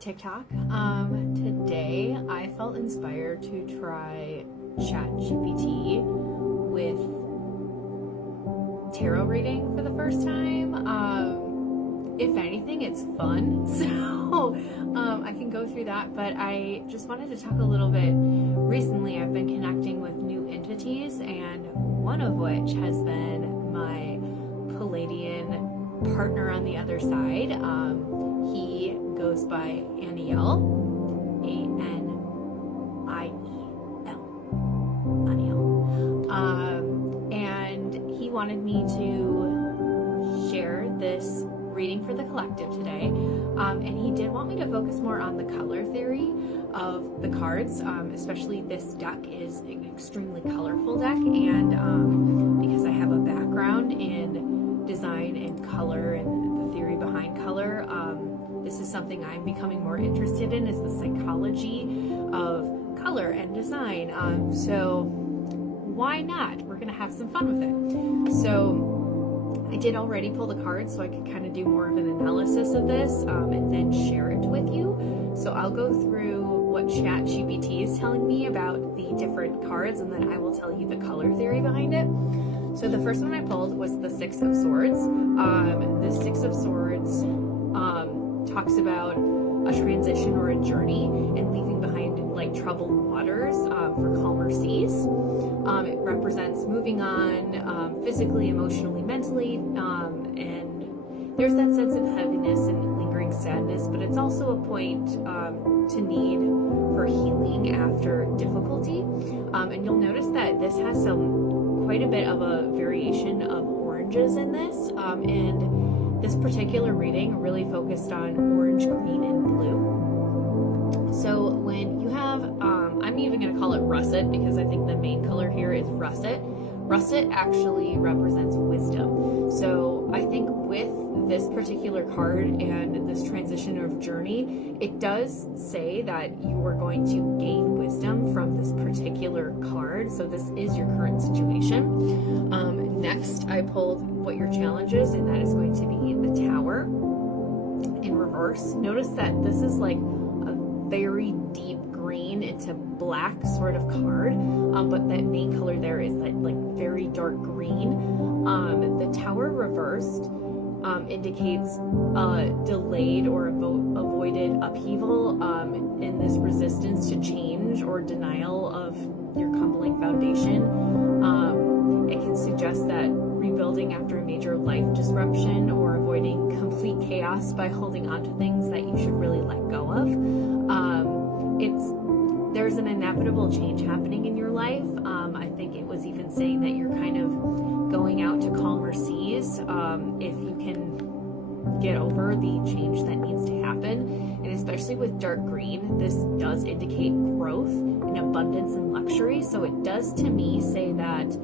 TikTok. Today I felt inspired to try ChatGPT with tarot reading for the first time. If anything, it's fun, so I can go through that, but I just wanted to talk a little bit. Recently I've been connecting with new entities, and one of which has been my Pleiadian partner on the other side. He goes by Aniel, A-N-I-E-L, Aniel. And he wanted me to share this reading for the collective today, and he did want me to focus more on the color theory of the cards, especially this deck is an extremely colorful deck, and because I have a background in design and color and the theory behind color, this is something I'm becoming more interested in, is the psychology of color and design. So why not? We're gonna have some fun with it. So I did already pull the cards, so I could kind of do more of an analysis of this and then share it with you. So I'll go through what ChatGPT is telling me about the different cards, and then I will tell you the color theory behind it. So the first one I pulled was the Six of Swords. The Six of Swords talks about a transition or a journey and leaving behind like troubled waters for calmer seas. It represents moving on physically, emotionally, mentally, and there's that sense of heaviness and lingering sadness, but it's also a point to need for healing after difficulty. And you'll notice that this has quite a bit of a variation of oranges in this, and this particular reading really focused on orange, green, and blue. So when you have, I'm even going to call it russet because I think the main color here is russet. Russet actually represents wisdom. So I think with this particular card and this transition of journey, it does say that you are going to gain wisdom from this particular card. So this is your current situation. Next, I pulled what your challenge is, and that is going to be the Tower in reverse. Notice that this is like a very deep green into black sort of card, but that main color there is that like very dark green. The Tower reversed indicates delayed or avoided upheaval in this resistance to change or denial of your crumbling foundation. It can suggest that rebuilding after a major life disruption or avoiding complete chaos by holding on to things that you should really let go of. There's an inevitable change happening in your life. I think it was even saying that you're kind of going out to calmer seas if you can get over the change that needs to happen. And especially with dark green, this does indicate growth and abundance and luxury. So it does to me say that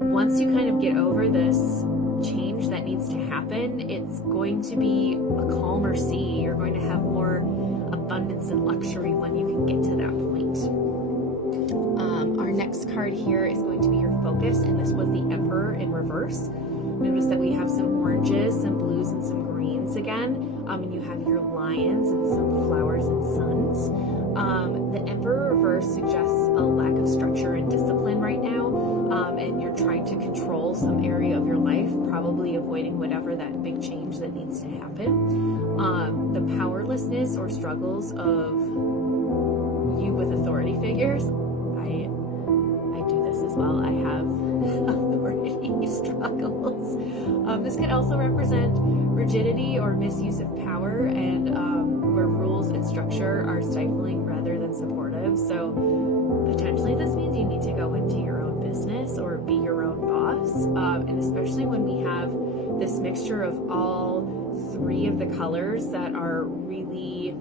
once you kind of get over this change that needs to happen, it's going to be a calmer sea. You're going to have more abundance and luxury when you can get to that point. Our next card here is going to be your focus, and this was the Emperor in reverse. Notice that we have some oranges, some blues, and some greens again, and you have your lions and some flowers and suns. The Emperor reverse suggests a lack of structure and discipline right now, and you're trying to control some area of your life, probably avoiding whatever that big change that needs to happen. The powerlessness or struggles of you with authority figures. I do this as well. I have authority struggles. This could also represent rigidity or misuse of power, and where rules and structure are stifling rather than supportive. So potentially this means you need to go into your own business or be your own boss, and especially when we have this mixture of all three of the colors that are really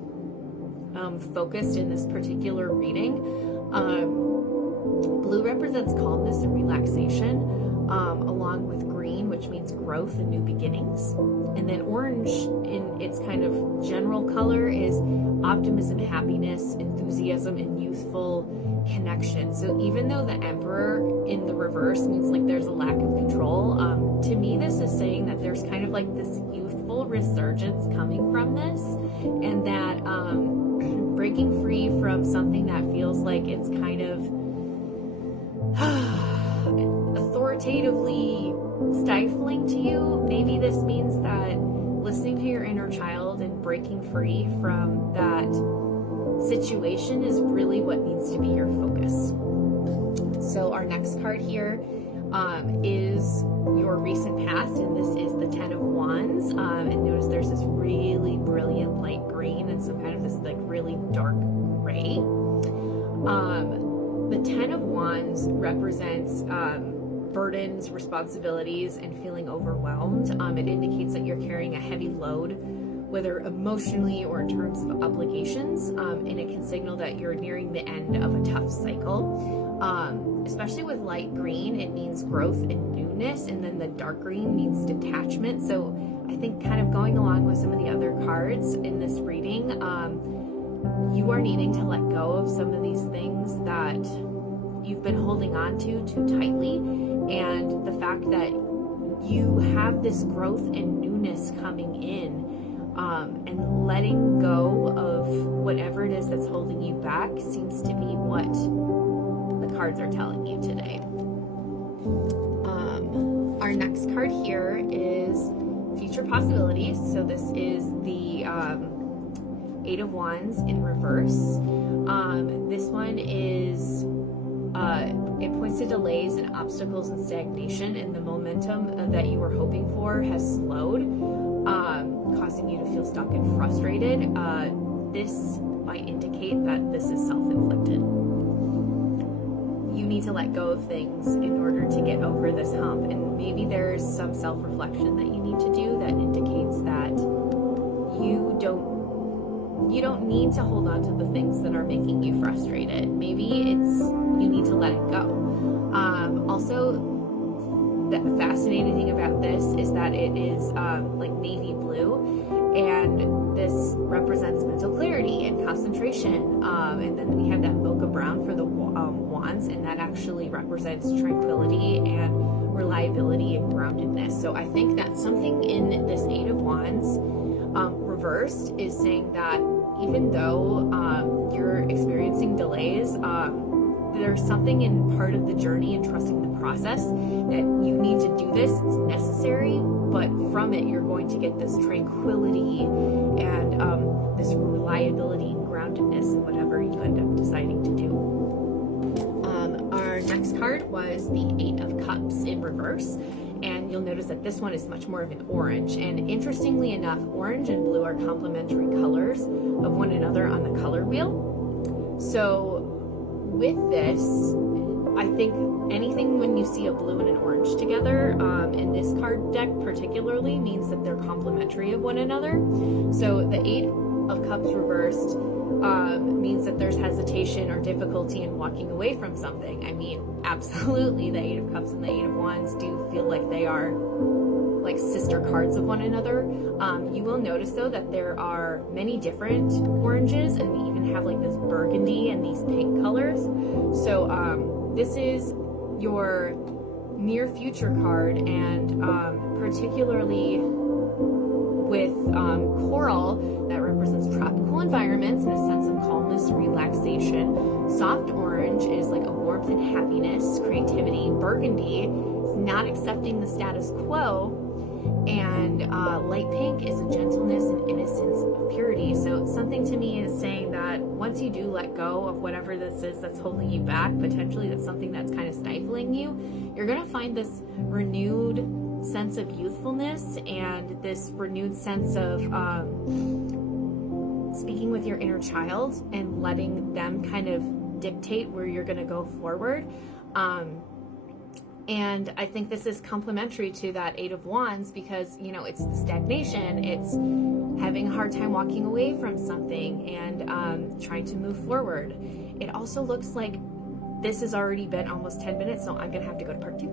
focused in this particular reading. Blue represents calmness and relaxation, along with green, which means growth and new beginnings. And then orange, in its kind of general color, is optimism, happiness, enthusiasm, and youthful connection. So even though the Emperor in the reverse means like there's a lack of control, to me this is saying that there's kind of like this youthful resurgence coming from this, and that breaking free from something that feels like it's kind of authoritatively stifling to you. Maybe this means that listening to your inner child and breaking free from that situation is really what needs to be your focus. So our next card here is your recent past, and this is the Ten of Wands. And notice there's this really brilliant light green and some kind of this like really dark gray. The Ten of Wands represents burdens, responsibilities, and feeling overwhelmed. It indicates that you're carrying a heavy load, whether emotionally or in terms of obligations, and it can signal that you're nearing the end of a tough cycle. Especially with light green, it means growth and newness, and then the dark green means detachment. So I think kind of going along with some of the other cards in this reading, you are needing to let go of some of these things that you've been holding on to too tightly, and the fact that you have this growth and newness coming in, and letting go of whatever it is that's holding you back seems to be what the cards are telling you today. Our next card here is future possibilities. So this is the Eight of Wands in reverse. This one is it points to delays and obstacles and stagnation, and the momentum that you were hoping for has slowed, causing you to feel stuck and frustrated. This might indicate that this is self-inflicted. You need to let go of things in order to get over this hump, and maybe there's some self-reflection that you need to do that indicates that you don't need to hold on to the things that are making you frustrated. Maybe it's you need to let it go. Also, the fascinating thing about this is that it is like navy blue, and this represents mental clarity and concentration. And then we have that mocha brown for the wands, and that actually represents tranquility and reliability and groundedness. So I think that something in this Eight of Wands reversed is saying that even though you're experiencing delays, there's something in part of the journey and trusting the process that you need to do this. It's necessary, but from it you're going to get this tranquility and this reliability and groundedness in whatever you end up deciding to do. Our next card was the Eight of Cups in reverse, and you'll notice that this one is much more of an orange. And interestingly enough, orange and blue are complementary colors of one another on the color wheel. So with this, I think anything when you see a blue and an orange together, in this card deck particularly, means that they're complementary of one another. So the Eight of Cups reversed means that there's hesitation or difficulty in walking away from something. I mean, absolutely, the Eight of Cups and the Eight of Wands do feel like they are like sister cards of one another. You will notice though that there are many different oranges, and we even have like this burgundy and these pink colors. So this is your near future card, and particularly with coral, that represents tropical environments and a sense of calmness and relaxation. Soft orange is like a warmth and happiness, creativity. Burgundy is not accepting the status quo. And light pink is a gentleness and innocence of purity. So something to me is saying that once you do let go of whatever this is that's holding you back, potentially that's something that's kind of stifling you, you're going to find this renewed sense of youthfulness and this renewed sense of speaking with your inner child and letting them kind of dictate where you're going to go forward. And I think this is complementary to that Eight of Wands because, you know, it's the stagnation, it's having a hard time walking away from something and trying to move forward. It also looks like this has already been almost 10 minutes, so I'm going to have to go to part 2.